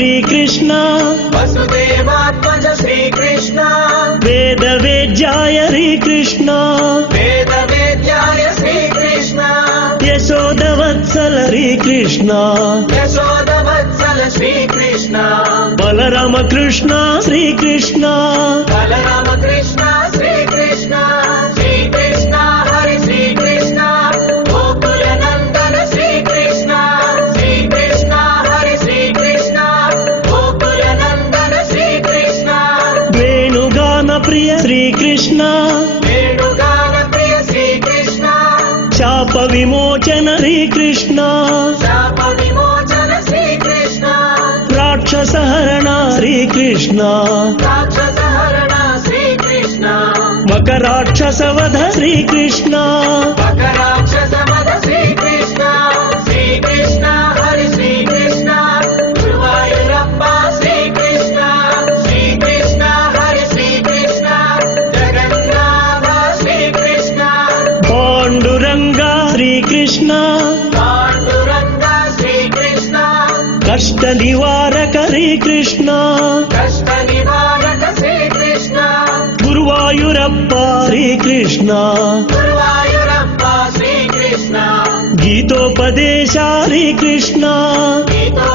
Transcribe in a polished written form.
श्रीकृष्ण वसुदेवात्मज श्रीकृष्ण वेदवेद्याय श्रीकृष्ण वेदवेद्याय श्रीकृष्ण यशोदवत्सल श्रीकृष्ण यशोदवत्सल श्रीकृष्ण बलराम कृष्ण श्रीकृष्ण बलराम कृष्ण श्रीकृष्ण श्रीकृष्ण हरि श्रीकृष्ण गोकुलनन्दन श्रीकृष्ण श्रीकृष्ण हरि श्रीकृष्ण गोकुलनन्दन श्रीकृष्ण वेणुगान प्रिय श्रीकृष्ण वेणुगान प्रिय श्रीकृष्ण शाप विमोचन श्रीकृष्ण शाप विमोचन श्रीकृष्ण राक्षसहरण श्रीकृष्ण राक्षसहरण श्रीकृष्ण मकराक्षसवध श्रीकृष्ण मकराक्षसवध श्रीकृष्ण श्रीकृष्ण हरि श्रीकृष्ण गुरुवायूरप्पा श्रीकृष्ण श्रीकृष्ण हरि श्रीकृष्ण जगन्नाथ श्रीकृष्ण पाण्डुरङ्ग श्रीकृष्ण पाण्डुरङ्ग श्रीकृष्ण कष्ट निवारक श्रीकृष्ण कष्ट निवारक श्रीकृष्ण गुरुवायूरप्पा श्रीकृष्ण गुरुवायूरप्पा श्रीकृष्ण गीतोपदेश श्रीकृष्ण गीतो